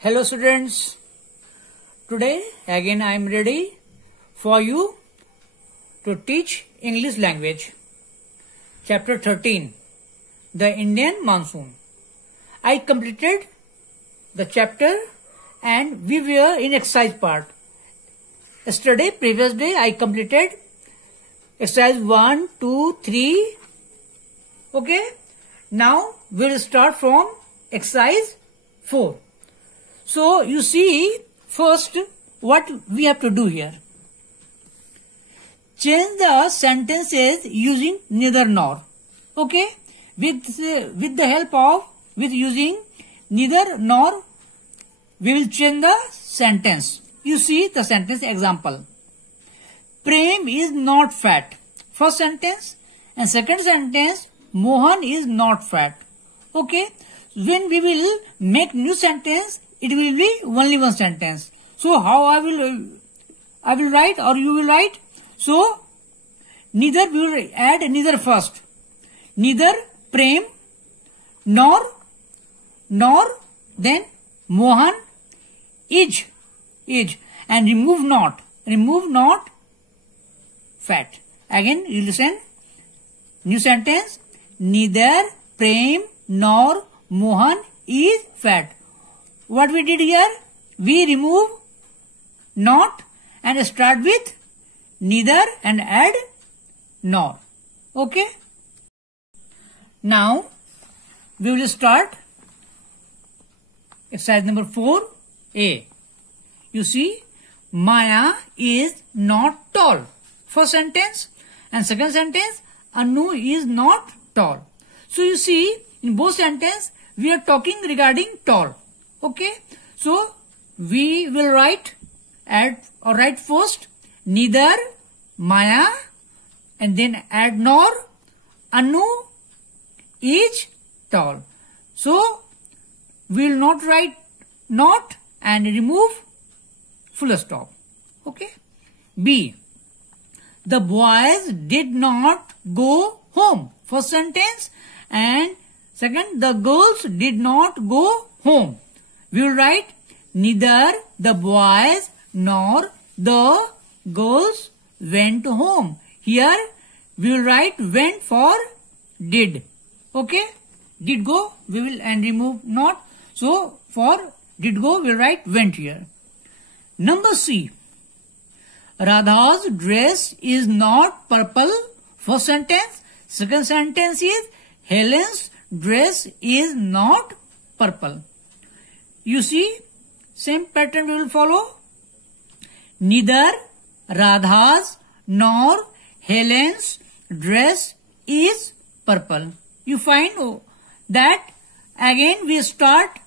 Hello students, today again I am ready for you to teach English language. Chapter 13, The Indian Monsoon. I completed the chapter and we were in exercise part. Yesterday, previous day I completed exercise 1, 2, 3. Okay, now we will start from exercise 4. So, you see, first, what we have to do here. Change the sentences using neither nor. Okay? With using neither nor, we will change the sentence. You see the sentence example. Prem is not fat. First sentence. And second sentence, Mohan is not fat. Okay? When we will make new sentence, it will be only one sentence. So how I will write or you will write? So neither we will add neither first. Neither Prem nor then Mohan is and remove not fat. Again you listen. New sentence. Neither Prem nor Mohan is fat. What we did here? We remove not and start with neither and add nor. Okay? Now, we will start exercise number 4A. You see, Maya is not tall. First sentence and second sentence, Anu is not tall. So, you see, in both sentences, we are talking regarding tall. Okay, so we will write first neither Maya and then add nor Anu is tall. So we will not write not and remove full stop. Okay. B. The boys did not go home. First sentence and second, the girls did not go home. We will write neither the boys nor the girls went home. Here we will write went for did. Okay, did go we will and remove not. So for did go we will write went here. Number C. Radha's dress is not purple. First sentence. Second sentence is Helen's dress is not purple. You see, same pattern we will follow. Neither Radha's nor Helen's dress is purple. You find that again we start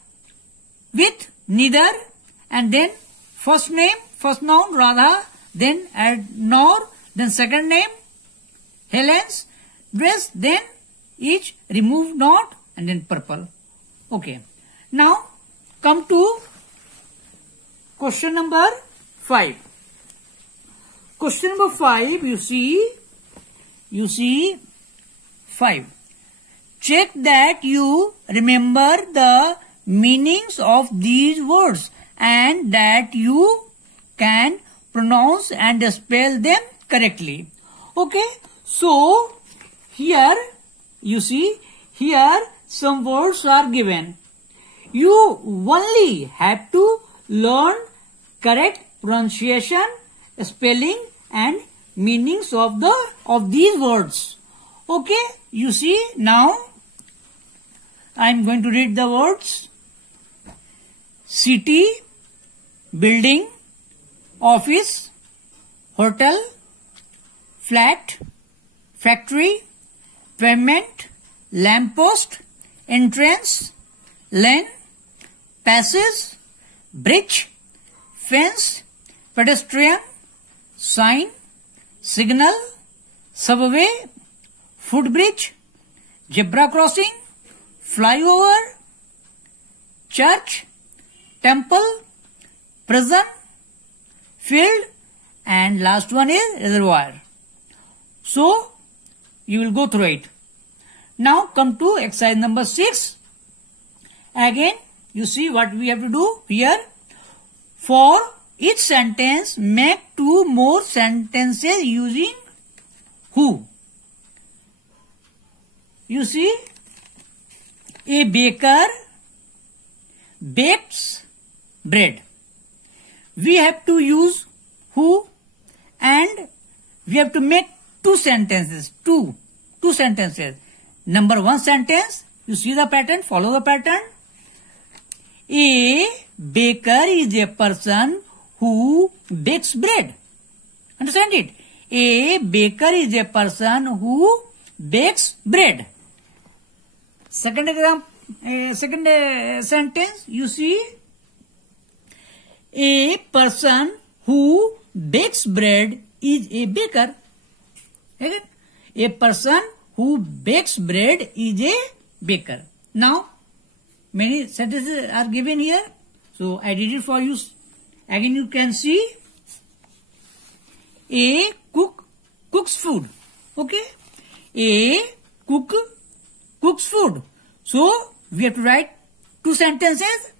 with neither and then first noun Radha, then add nor, then second name Helen's dress, then each remove not and then purple. Okay. Now come to question number 5. Question number 5, you see 5. Check that you remember the meanings of these words and that you can pronounce and spell them correctly. Okay, so here you see, here some words are given. You only have to learn correct pronunciation, spelling and meanings of these words. Okay, you see now I am going to read the words. City, building, office, hotel, flat, factory, pavement, lamppost, entrance, lane, passage, bridge, fence, pedestrian, sign, signal, subway, footbridge, zebra crossing, flyover, church, temple, prison, field and last one is reservoir. So you will go through it. Now come to exercise number 6. Again You see what we have to do here? For each sentence, make 2 more sentences using who. You see, a baker bakes bread. We have to use who and we have to make 2 sentences. Two sentences. Number 1 sentence, you see the pattern, follow the pattern. A baker is a person who bakes bread. Understand it? A baker is a person who bakes bread. Second sentence, you see, a person who bakes bread is a baker. Again, a person who bakes bread is a baker. Now, many sentences are given here. So, I did it for you. Again, you can see, a cook cooks food. Okay? A cook cooks food. So, we have to write 2 sentences.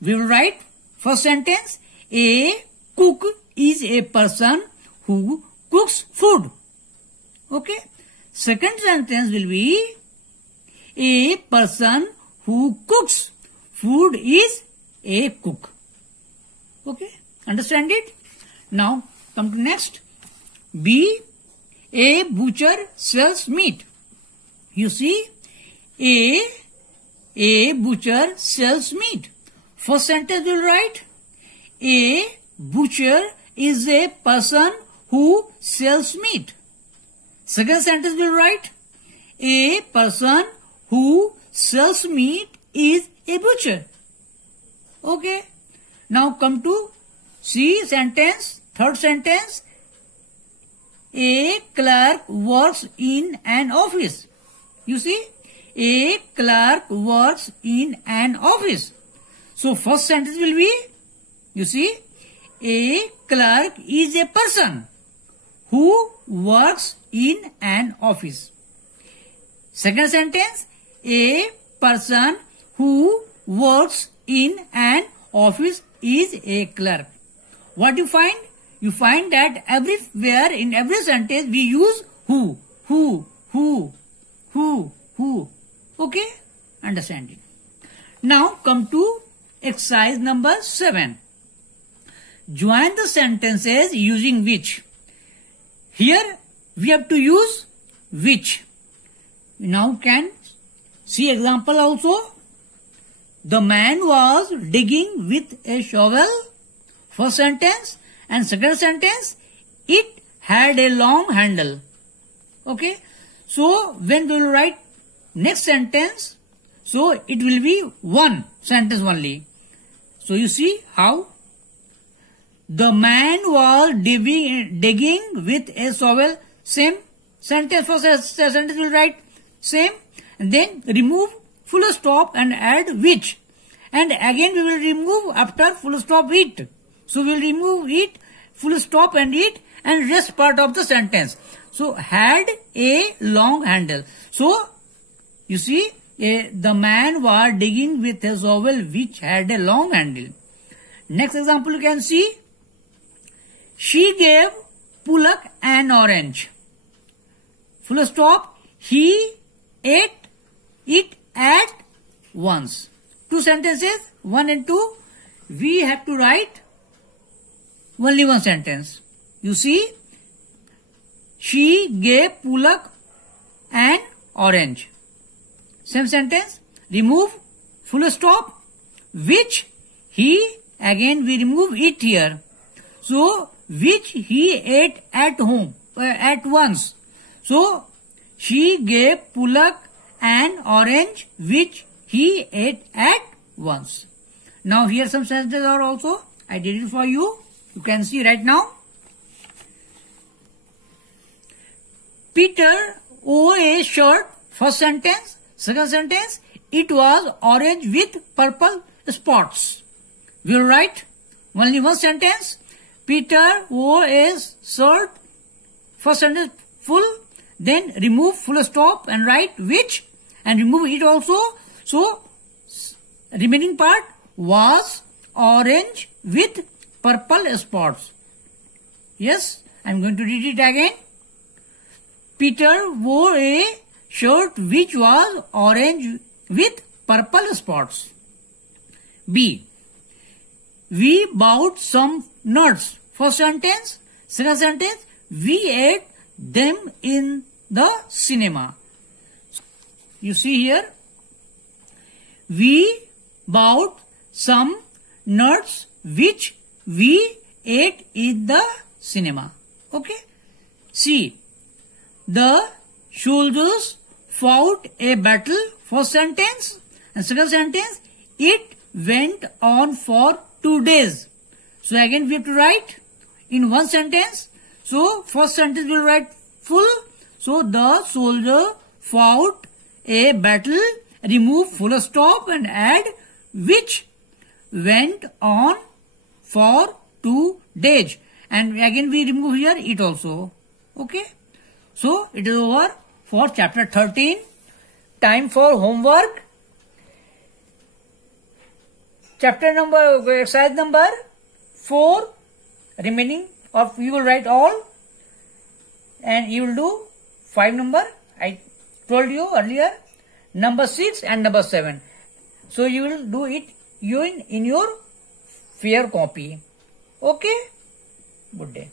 We will write first sentence, a cook is a person who cooks food. Okay? Second sentence will be, a person who cooks food is a cook. Okay? Understand it? Now, come to next. B, a butcher sells meat. You see, a butcher sells meat. First sentence will write, a butcher is a person who sells meat. Second sentence will write, a person who sells meat is a butcher. Okay. Now come to C sentence, third sentence. A clerk works in an office. You see, a clerk works in an office. So first sentence will be, you see, a clerk is a person who works in an office. Second sentence, a person who works in an office is a clerk. What you find? You find that everywhere in every sentence we use who. Okay? Understanding. Now come to exercise number 7. Join the sentences using which. Here we have to use which. Now can see example also. The man was digging with a shovel. First sentence. And second sentence, it had a long handle. Okay. So when we will write next sentence, so it will be one sentence only. So you see how? The man was digging with a shovel. Same sentence, first sentence will write same. And then remove full stop and add which. And again we will remove after full stop it. So we will remove it, full stop and it, and rest part of the sentence. So had a long handle. So you see, the man was digging with a shovel which had a long handle. Next example you can see. She gave Pulak an orange. Full stop. He ate it at once. 2 sentences, 1 and 2. We have to write only one sentence. You see, she gave Pulak an orange. Same sentence. Remove full stop. Which he, again we remove it here. So, which he ate at home, at once. So, she gave Pulak an orange which he ate at once. Now, here some sentences are also. I did it for you. You can see right now. Peter wore a shirt. First sentence. Second sentence. It was orange with purple spots. We will write only one sentence. Peter wore a shirt. First sentence full. Then remove full stop and write which. And remove it also. So, remaining part was orange with purple spots. Yes, I am going to read it again. Peter wore a shirt which was orange with purple spots. B. We bought some nuts. First sentence. Second sentence. We ate them in the cinema. You see here. We bought some nuts which we ate in the cinema. Okay. C. The soldiers fought a battle. First sentence. And second sentence. It went on for 2 days. So again we have to write in one sentence. So first sentence we will write full. So the soldier fought a battle. Remove full stop and add which went on for 2 days. And again we remove here it also. Okay. So it is over for chapter 13. Time for homework. Exercise number 4 remaining, or you will write all and you will do 5 number. I told you earlier, number 6 and number 7. So you will do it in your fair copy. Okay? Good day.